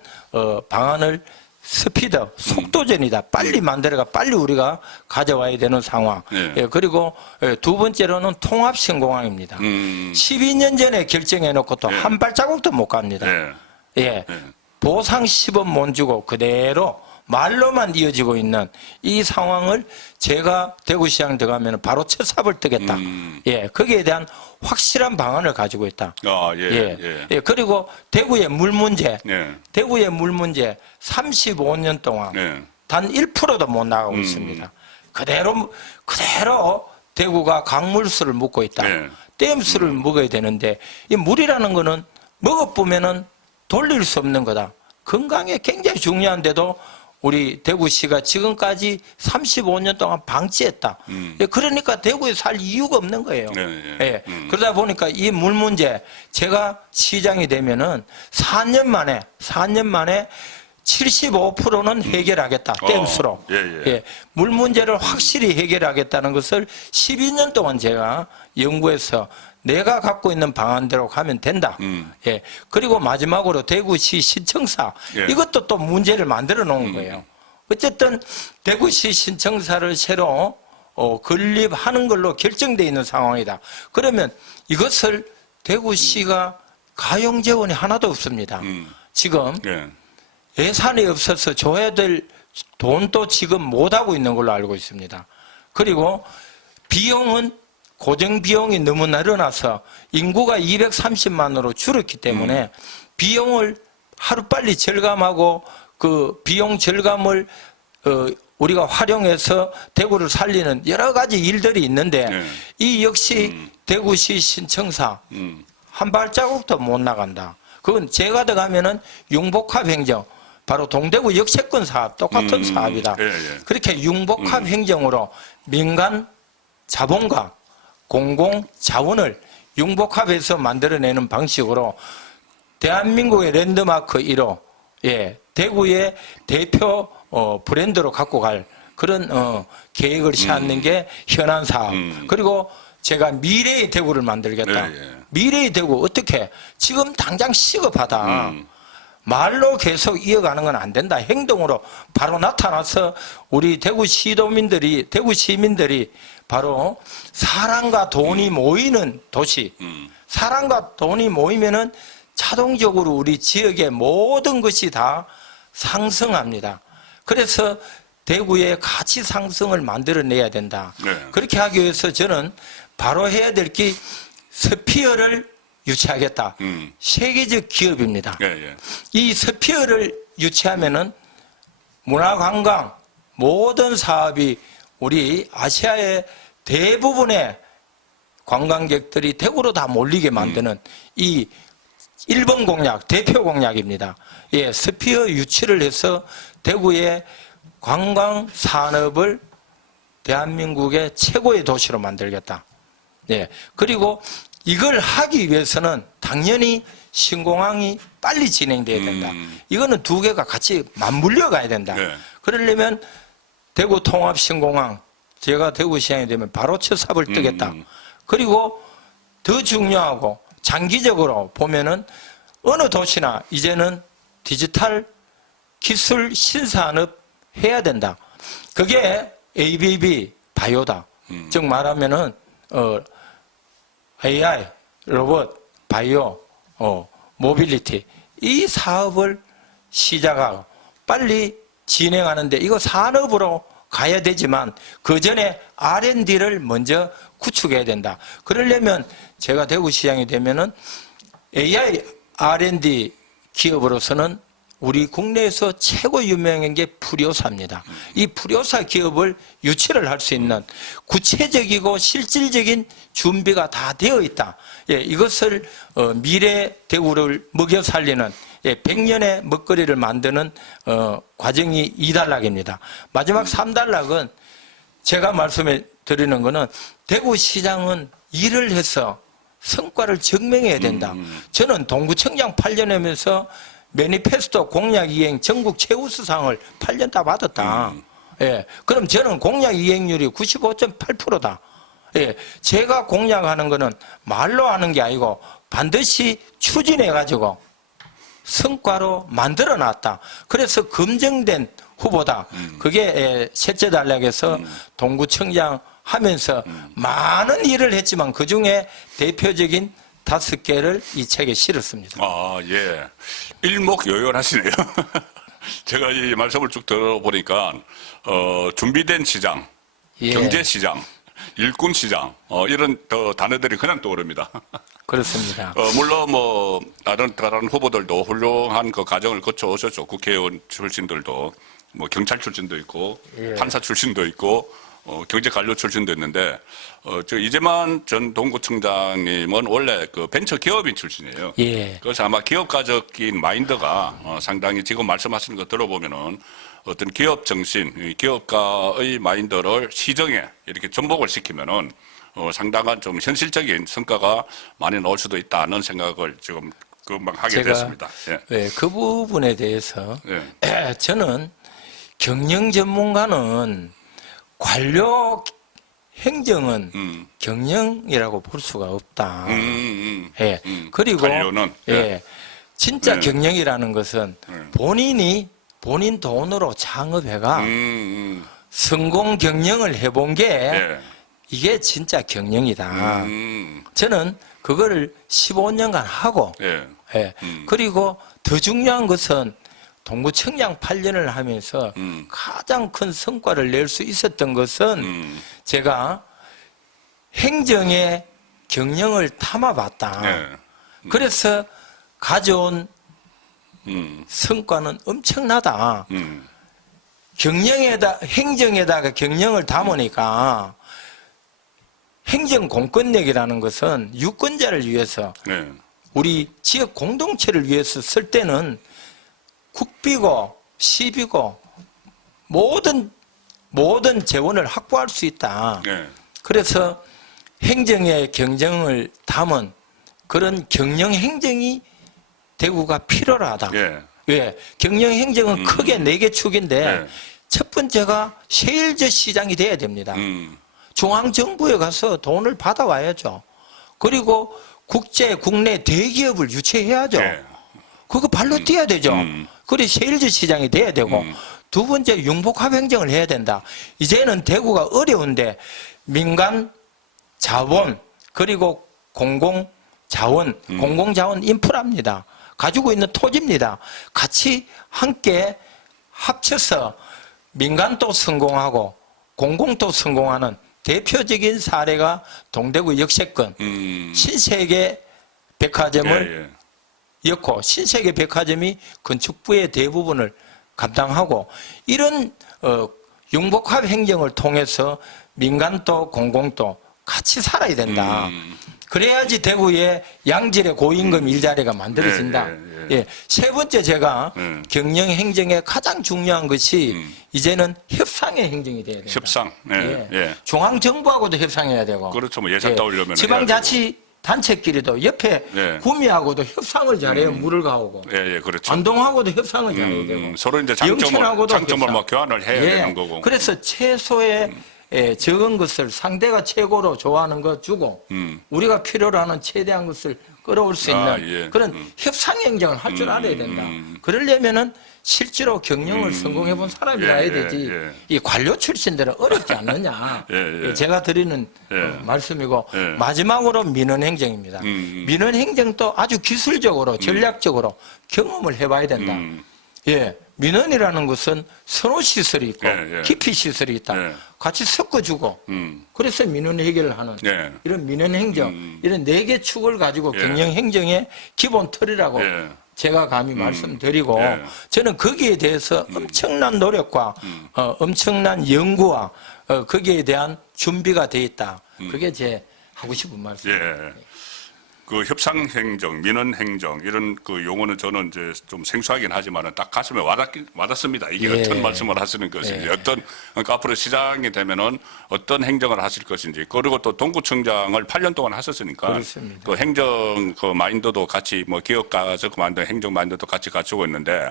방안을 스피드, 속도전이다. 빨리 만들어가 빨리 우리가 가져와야 되는 상황. 예, 그리고 두 번째로는 통합신공항입니다. 12년 전에 결정해놓고 또 한 발자국도 못 갑니다. 예, 보상 시범 못 주고 그대로 말로만 이어지고 있는 이 상황을 제가 대구시장 들어가면 바로 첫 삽을 뜨겠다. 예, 거기에 대한 확실한 방안을 가지고 있다. 예. 그리고 대구의 물 문제, 대구의 물 문제 35년 동안 단 1%도 못 나가고 있습니다. 그대로 대구가 강물수를 묻고 있다. 댐수를 먹어야 되는데 이 물이라는 거는 먹어보면은 돌릴 수 없는 거다. 건강에 굉장히 중요한데도 우리 대구시가 지금까지 35년 동안 방치했다. 그러니까 대구에 살 이유가 없는 거예요. 예. 그러다 보니까 이 물 문제 제가 시장이 되면은 4년 만에 75%는 해결하겠다. 댐수로. 예. 물 문제를 확실히 해결하겠다는 것을 12년 동안 제가 연구해서 내가 갖고 있는 방안대로 가면 된다. 예. 그리고 마지막으로 대구시 신청사. 이것도 또 문제를 만들어 놓은 거예요. 어쨌든 대구시 신청사를 새로 건립하는 걸로 결정되어 있는 상황이다. 그러면 이것을 대구시가 가용 재원이 하나도 없습니다. 지금 예산이 없어서 줘야 될 돈도 지금 못하고 있는 걸로 알고 있습니다. 그리고 비용은 고정 비용이 너무 늘어나서 인구가 230만으로 줄었기 때문에 비용을 하루빨리 절감하고 그 비용 절감을 우리가 활용해서 대구를 살리는 여러 가지 일들이 있는데 이 역시 대구시 신청사 한 발자국도 못 나간다. 그건 제가 들어가면은 융복합 행정 바로 동대구 역세권 사업 똑같은 사업이다. 예, 예. 그렇게 융복합 행정으로 민간 자본과 공공 자원을 융복합해서 만들어내는 방식으로 대한민국의 랜드마크 1호, 예, 대구의 대표 브랜드로 갖고 갈 그런 계획을 세웠는 게 현안 사업. 그리고 제가 미래의 대구를 만들겠다. 예, 예. 미래의 대구 어떻게? 지금 당장 시급하다. 말로 계속 이어가는 건 안 된다. 행동으로 바로 나타나서 우리 대구 시도민들이, 대구 시민들이 바로 사람과 돈이 모이는 도시, 사람과 돈이 모이면은 자동적으로 우리 지역의 모든 것이 다 상승합니다. 그래서 대구의 가치 상승을 만들어내야 된다. 네. 그렇게 하기 위해서 저는 바로 해야 될 게 스피어를 유치하겠다. 세계적 기업입니다. 예, 예. 이 스피어를 유치하면은 문화관광 모든 사업이 우리 아시아의 대부분의 관광객들이 대구로 다 몰리게 만드는 이 1번 공약, 대표 공약입니다. 예, 스피어 유치를 해서 대구의 관광 산업을 대한민국의 최고의 도시로 만들겠다. 예, 그리고 이걸 하기 위해서는 당연히 신공항이 빨리 진행돼야 된다. 이거는 두 개가 같이 맞물려 가야 된다. 네. 그러려면 대구 통합 신공항, 제가 대구시장이 되면 바로 첫 삽을 뜨겠다. 그리고 더 중요하고 장기적으로 보면은 어느 도시나 이제는 디지털 기술 신산업 해야 된다. 그게 ABB 바이오다. 즉 말하면은 AI, 로봇, 바이오, 모빌리티 이 사업을 시작하고 빨리 진행하는데 이거 산업으로 가야 되지만 그 전에 R&D를 먼저 구축해야 된다. 그러려면 제가 대구시장이 되면은 AI R&D 기업으로서는 우리 국내에서 최고 유명한 게 프리오사입니다. 이 프리오사 기업을 유치를 할 수 있는 구체적이고 실질적인 준비가 다 되어 있다. 예, 이것을 미래 대구를 먹여 살리는 100년의 먹거리를 만드는 과정이 2단락입니다. 마지막 3단락은 제가 말씀해 드리는 것은 대구시장은 일을 해서 성과를 증명해야 된다. 저는 동구청장 8년 하면서 매니페스토 공약 이행 전국 최우수상을 8년 다 받았다. 예. 그럼 저는 공약 이행률이 95.8%다. 예. 제가 공약하는 거는 말로 하는 게 아니고 반드시 추진해가지고 성과로 만들어 놨다. 그래서 검증된 후보다. 그게 셋째 단락에서 동구청장 하면서 많은 일을 했지만 그 중에 대표적인 5개를 이 책에 실었습니다. 아, 예. 일목요연하시네요. 제가 이 말씀을 쭉 들어보니까, 준비된 시장, 예. 경제시장, 일꾼시장, 이런 단어들이 그냥 떠오릅니다. 그렇습니다. 물론 다른 후보들도 훌륭한 그 과정을 거쳐 오셨죠. 국회의원 출신들도, 경찰 출신도 있고, 예. 판사 출신도 있고, 경제관료 출신도 있는데, 이재만 전 동구청장님은 원래 그 벤처 기업인 출신이에요. 예. 그래서 아마 기업가적인 마인드가 상당히 지금 말씀하시는 거 들어보면은 어떤 기업 정신, 기업가의 마인드를 시정에 이렇게 전복을 시키면은 상당한 좀 현실적인 성과가 많이 나올 수도 있다는 생각을 지금 금방 하게 됐습니다. 예. 네, 그 부분에 대해서 예. 저는 경영 전문가는 관료 행정은 경영이라고 볼 수가 없다. 예. 그리고 관료는, 예. 예. 진짜 네. 경영이라는 것은 본인이 본인 돈으로 창업해가 성공 경영을 해본 게 예. 이게 진짜 경영이다. 저는 그거를 15년간 하고 예. 예. 그리고 더 중요한 것은 동구청장 8년을 하면서 가장 큰 성과를 낼 수 있었던 것은 제가 행정의 경영을 담아봤다. 예. 그래서 가져온 성과는 엄청나다. 행정에다가 경영을 담으니까 행정 공권력이라는 것은 유권자를 위해서 예. 우리 지역 공동체를 위해서 쓸 때는 국비고 시비고 모든 재원을 확보할 수 있다. 예. 그래서 행정의 경쟁을 담은 그런 경영 행정이 대구가 필요로 하다. 예. 왜? 경영 행정은 크게 4개 축인데 예. 첫 번째가 세일즈 시장이 돼야 됩니다. 중앙정부에 가서 돈을 받아와야죠. 그리고 국내 대기업을 유치해야죠. 예. 그거 발로 뛰어야 되죠. 그리고 세일즈 시장이 돼야 되고 두 번째 융복합 행정을 해야 된다. 이제는 대구가 어려운데 민간 자원 그리고 공공자원 인프라입니다. 가지고 있는 토지입니다. 같이 함께 합쳐서 민간도 성공하고 공공도 성공하는 대표적인 사례가 동대구 역세권 신세계 백화점을 엮고 신세계 백화점이 건축부의 대부분을 감당하고 이런 융복합 행정을 통해서 민간도 공공도 같이 살아야 된다. 그래야지 대구에 양질의 고임금 일자리가 만들어진다. 예. 세 번째 제가 경영 행정의 가장 중요한 것이 이제는 협상의 행정이 돼야 된다. 협상. 예. 예. 중앙 정부하고도 협상해야 되고. 그렇죠. 뭐 예산 따오려면 지방자치 단체끼리도 옆에 구미하고도 협상을 잘해요. 물을 가오고. 예, 그렇죠. 안동하고도 협상을 잘해야 되고. 서로 이제 장점을 뭐 교환을 해야 되는 거고. 그래서 최소의 적은 것을 상대가 최고로 좋아하는 거 주고 우리가 필요로 하는 최대한 것을 끌어올 수 있는 그런 협상 행정을 할 줄 알아야 된다. 그러려면은 실제로 경영을 성공해 본 사람이라 해야 되지. 이 관료 출신들은 어렵지 않느냐. 제가 드리는 말씀이고 마지막으로 민원 행정입니다. 민원 행정도 아주 기술적으로 전략적으로 경험을 해봐야 된다. 예, 민원이라는 것은 선호시설이 있고 기피시설이 있다. 같이 섞어주고 그래서 민원 해결을 하는 이런 민원 행정 이런 4개 축을 가지고 경영 행정의 기본 틀이라고 제가 감히 말씀드리고 저는 거기에 대해서 엄청난 노력과 엄청난 연구와 거기에 대한 준비가 돼 있다. 그게 제 하고 싶은 말씀입니다. 그 협상 행정, 민원 행정 이런 그 용어는 저는 이제 좀 생소하긴 하지만은 딱 가슴에 와닿습니다. 이게 어떤 말씀을 하시는 것인지, 그러니까 앞으로 시장이 되면은 어떤 행정을 하실 것인지, 그리고 또 동구청장을 8년 동안 하셨으니까 그렇습니다. 그 행정 그 마인드도 같이 뭐 기업가에서 그 만든 행정 마인드도 같이 갖추고 있는데.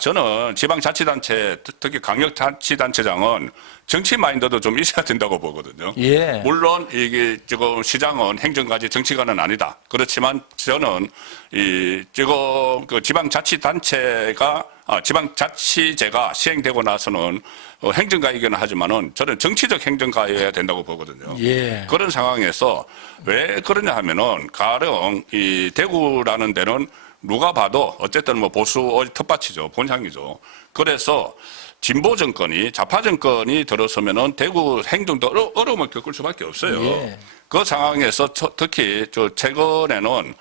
저는 지방자치단체, 특히 강력자치단체장은 정치 마인드도 좀 있어야 된다고 보거든요. 물론 이게 지금 시장은 행정가지 정치가는 아니다. 그렇지만 저는 지금 그 지방자치제가 시행되고 나서는 행정가이기는 하지만은 저는 정치적 행정가여야 된다고 보거든요. 그런 상황에서 왜 그러냐 하면은 가령 이 대구라는 데는 누가 봐도 어쨌든 뭐 보수 텃밭이죠. 본향이죠. 그래서 진보 정권이 좌파 정권이 들어서면은 대구 행정도 어려움을 겪을 수밖에 없어요. 그 상황에서 특히 최근에는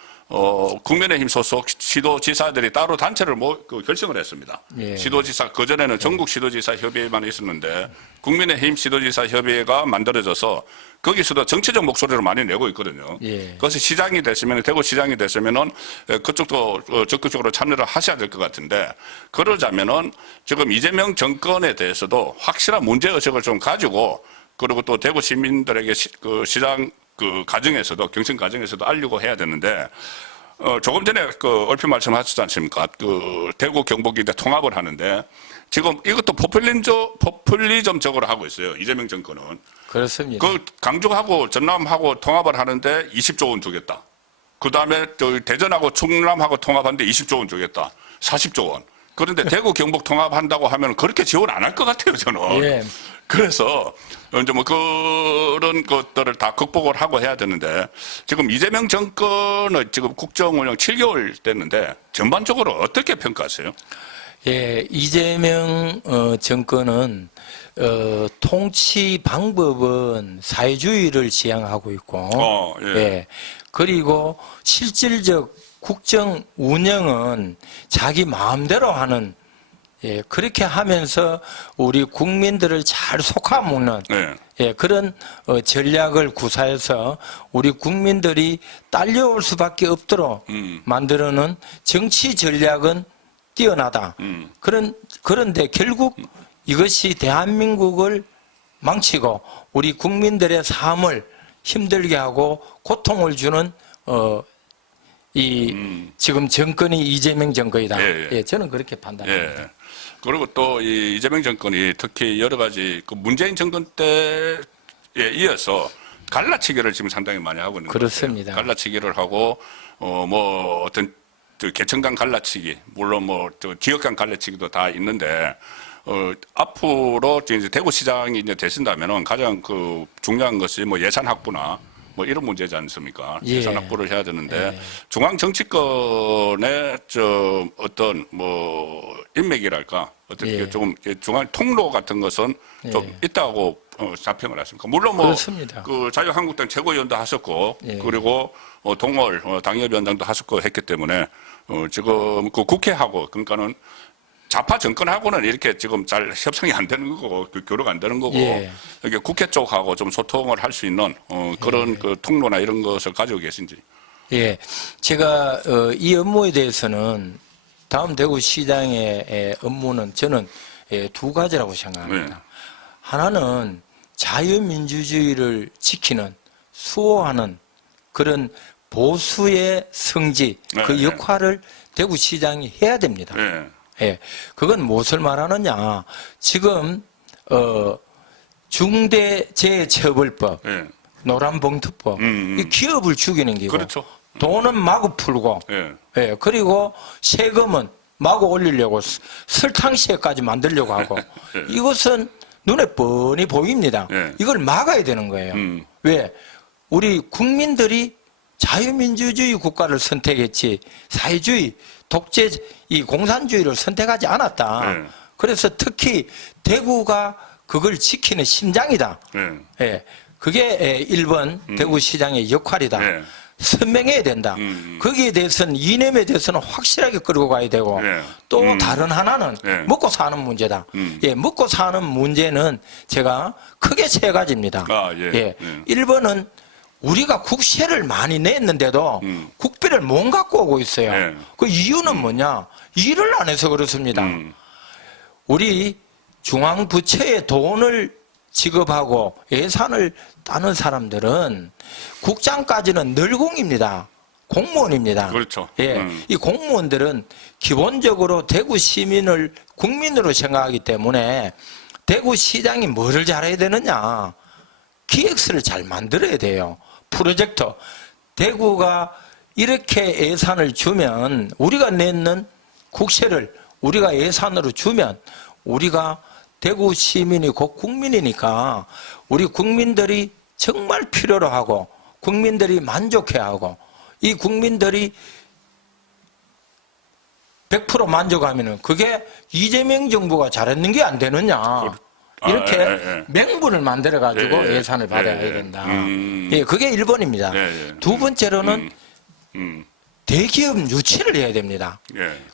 국민의힘 소속 시도지사들이 따로 단체를 결성을 했습니다. 시도지사, 그전에는 전국 시도지사 협의회만 있었는데 국민의힘 시도지사 협의회가 만들어져서 거기서도 정치적 목소리를 많이 내고 있거든요. 그래서 시장이 됐으면, 대구 시장이 됐으면은 그쪽도 적극적으로 참여를 하셔야 될 것 같은데, 그러자면은 지금 이재명 정권에 대해서도 확실한 문제의식을 좀 가지고, 그리고 또 대구 시민들에게 그 시장 그 과정에서도, 경선 과정에서도 알리고 해야 되는데, 조금 전에 얼핏 말씀하셨지 않습니까? 대구 경북인데 통합을 하는데, 지금 이것도 포퓰리즘적으로 하고 있어요. 이재명 정권은. 그렇습니다. 강주하고 전남하고 통합을 하는데 20조 원 주겠다. 그 다음에 대전하고 충남하고 통합하는데 20조 원 주겠다. 40조 원. 그런데 대구 경북 통합한다고 하면 그렇게 지원 안 할 것 같아요, 저는. 그래서 이제 뭐 그런 것들을 다 극복을 하고 해야 되는데, 지금 이재명 정권의 지금 국정 운영 7개월 됐는데 전반적으로 어떻게 평가하세요? 이재명 정권은 통치 방법은 사회주의를 지향하고 있고, 그리고 실질적 국정 운영은 자기 마음대로 하는, 그렇게 하면서 우리 국민들을 잘 속아먹는 그런 전략을 구사해서 우리 국민들이 딸려올 수밖에 없도록 만들어놓은 정치 전략은 뛰어나다. 그런데 결국 이것이 대한민국을 망치고 우리 국민들의 삶을 힘들게 하고 고통을 주는 지금 정권이 이재명 정권이다. 예, 예. 예, 저는 그렇게 판단합니다. 예. 그리고 또 이 이재명 정권이 특히 여러 가지 그 문재인 정권 때에 이어서 갈라치기를 지금 상당히 많이 하고 있는 것 그렇습니다. 같아요. 갈라치기를 하고 뭐 어떤 개청 간 갈라치기, 물론 뭐 지역 간 갈라치기도 다 있는데 앞으로 이제 대구시장이 이제 되신다면은 가장 그 중요한 것이 뭐 예산 확보나 뭐 이런 문제지 않습니까? 예. 예산 확보를 해야 되는데 예. 중앙 정치권의 어떤 뭐 인맥이랄까 어떻게 예. 조금 중앙 통로 같은 것은 좀 예. 있다고 자평을 했습니까? 물론 뭐 그렇습니다. 그 자유한국당 최고위원도 하셨고 예. 그리고 동월 당협위원장도 하셨고 했기 때문에 지금 그 국회하고 그러니까는 좌파 정권하고는 이렇게 지금 잘 협상이 안 되는 거고 교류가 안 되는 거고 예. 이게 국회 쪽하고 좀 소통을 할 수 있는 그런 그 통로나 이런 것을 가지고 계신지. 예, 제가 이 업무에 대해서는 다음 대구시장의 업무는 저는 두 가지라고 생각합니다. 네. 하나는 자유민주주의를 지키는 수호하는 그런 보수의 성지 그 네. 역할을 대구시장이 해야 됩니다. 네. 예, 그건 무엇을 말하느냐? 지금 중대재해처벌법, 네. 노란봉투법, 이 기업을 죽이는 기고, 그렇죠. 돈은 마구 풀고, 네. 예, 그리고 세금은 마구 올리려고 설탕시에까지 만들려고 하고, 네. 이것은 눈에 뻔히 보입니다. 네. 이걸 막아야 되는 거예요. 왜? 우리 국민들이 자유민주주의 국가를 선택했지 사회주의, 독재, 이 공산주의를 선택하지 않았다. 네. 그래서 특히 대구가 그걸 지키는 심장이다. 네. 예, 그게 1번 대구시장의 역할이다. 네. 선명해야 된다. 거기에 대해서는 이념에 대해서는 확실하게 끌고 가야 되고 네. 또 다른 하나는 네. 먹고 사는 문제다. 예, 먹고 사는 문제는 제가 크게 세 가지입니다. 아, 예. 1번은 우리가 국세를 많이 냈는데도 국비를 못 갖고 오고 있어요. 네. 그 이유는 뭐냐? 일을 안 해서 그렇습니다. 우리 중앙부처에 돈을 지급하고 예산을 따는 사람들은 국장까지는 널공입니다. 공무원입니다. 그렇죠. 예, 이 공무원들은 기본적으로 대구 시민을 국민으로 생각하기 때문에 대구시장이 뭐를 잘해야 되느냐? 기획서를 잘 만들어야 돼요. 프로젝트. 대구가 이렇게 예산을 주면 우리가 내는 국세를 우리가 예산으로 주면 우리가 대구 시민이 곧 국민이니까 우리 국민들이 정말 필요로 하고 국민들이 만족해하고 이 국민들이 100% 만족하면은 그게 이재명 정부가 잘했는 게 안 되느냐. 이렇게 명분을 만들어 가지고 예산을 받아야 된다. 예, 그게 1번입니다. 두 번째로는 대기업 유치를 해야 됩니다.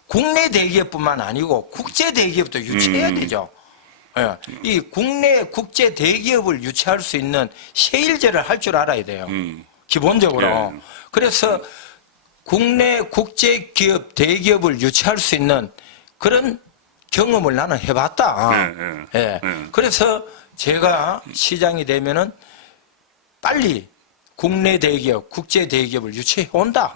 국내 대기업뿐만 아니고 국제 대기업도 유치해야 되죠. 예, 이 국내 국제 대기업을 유치할 수 있는 세일제를 할 줄 알아야 돼요. 기본적으로. 그래서 국내 국제 기업 대기업을 유치할 수 있는 그런 경험을 나는 해봤다. 예. 그래서 제가 시장이 되면은 빨리 국내 대기업, 국제 대기업을 유치해 온다.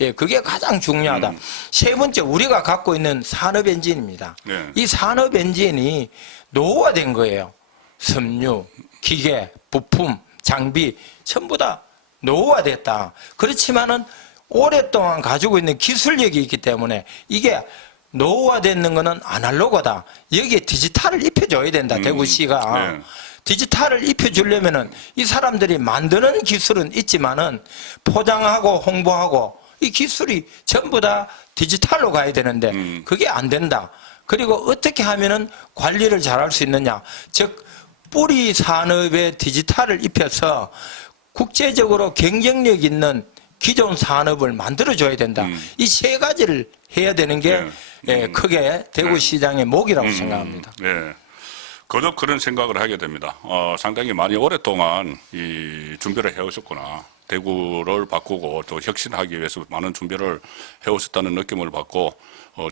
예, 그게 가장 중요하다. 세 번째, 우리가 갖고 있는 산업 엔진입니다. 이 산업 엔진이 노후화된 거예요. 섬유, 기계, 부품, 장비 전부 다 노후화됐다. 그렇지만은 오랫동안 가지고 있는 기술력이 있기 때문에 이게 노후화되는 거는 아날로그다. 여기에 디지털을 입혀줘야 된다. 대구시가. 디지털을 입혀주려면은 이 사람들이 만드는 기술은 있지만은 포장하고 홍보하고 이 기술이 전부 다 디지털로 가야 되는데 그게 안 된다. 그리고 어떻게 하면은 관리를 잘할 수 있느냐. 즉, 뿌리 산업에 디지털을 입혀서 국제적으로 경쟁력 있는 기존 산업을 만들어줘야 된다. 이 세 가지를 해야 되는 게 크게 대구시장의 목이라고 생각합니다. 네. 거듭 그런 생각을 하게 됩니다. 상당히 많이 오랫동안 이 준비를 해오셨구나. 대구를 바꾸고 또 혁신하기 위해서 많은 준비를 해오셨다는 느낌을 받고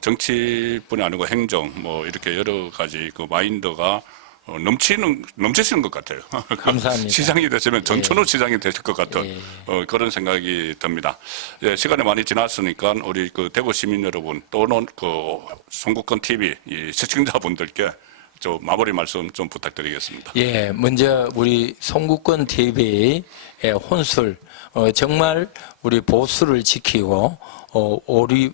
정치뿐이 아니고 행정 뭐 이렇게 여러 가지 그 마인드가 넘치시는 것 같아요. 감사합니다. 시장이 되시면 전천후 시장이 되실 것 같은 그런 생각이 듭니다. 예, 시간이 많이 지났으니까 우리 그 대구 시민 여러분 또는 그 송국권 TV 이 시청자분들께 좀 마무리 말씀 좀 부탁드리겠습니다. 예, 먼저 우리 송국권 TV의 혼술 정말 우리 보수를 지키고 우리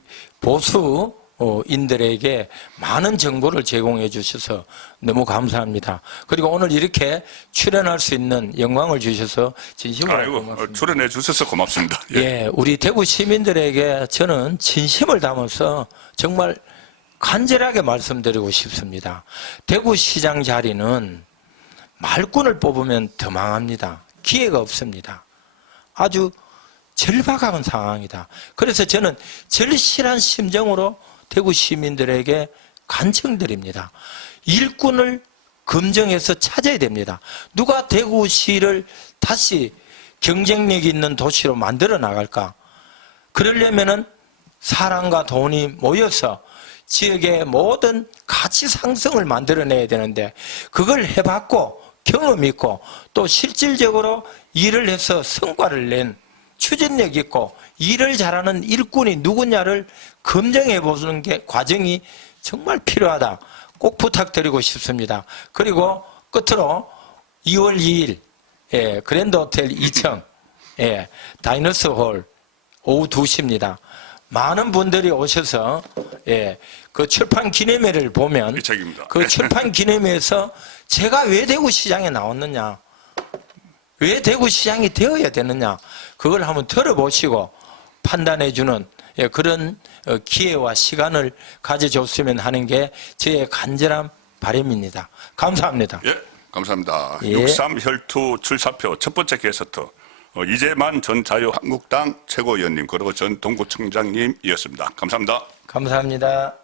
보수인들에게 많은 정보를 제공해 주셔서 너무 감사합니다. 그리고 오늘 이렇게 출연할 수 있는 영광을 주셔서 진심으로 고맙습니다. 출연해 주셔서 고맙습니다. 예. 예, 우리 대구 시민들에게 저는 진심을 담아서 정말 간절하게 말씀드리고 싶습니다. 대구시장 자리는 말꾼을 뽑으면 더 망합니다. 기회가 없습니다. 아주 절박한 상황이다. 그래서 저는 절실한 심정으로 대구 시민들에게 간청드립니다. 일꾼을 검증해서 찾아야 됩니다. 누가 대구시를 다시 경쟁력 있는 도시로 만들어 나갈까? 그러려면은 사람과 돈이 모여서 지역의 모든 가치 상승을 만들어내야 되는데 그걸 해봤고 경험 있고 또 실질적으로 일을 해서 성과를 낸 추진력 있고 일을 잘하는 일꾼이 누구냐를 검증해 보는 게 과정이 정말 필요하다. 꼭 부탁드리고 싶습니다. 그리고 끝으로 2월 2일 그랜드 호텔 2층 다이너스홀 오후 2시입니다. 많은 분들이 오셔서 그 출판 기념회를 보면 그 출판 기념회에서 제가 왜 대구시장에 나왔느냐, 왜 대구시장이 되어야 되느냐, 그걸 한번 들어보시고 판단해주는 그런 기회와 시간을 가져줬으면 하는 게 저의 간절한 바람입니다. 감사합니다. 예, 감사합니다. 예. 63 혈투 출사표 첫 번째 게스트 이재만 전 자유한국당 최고위원님 그리고 전 동구청장님이었습니다. 감사합니다. 감사합니다.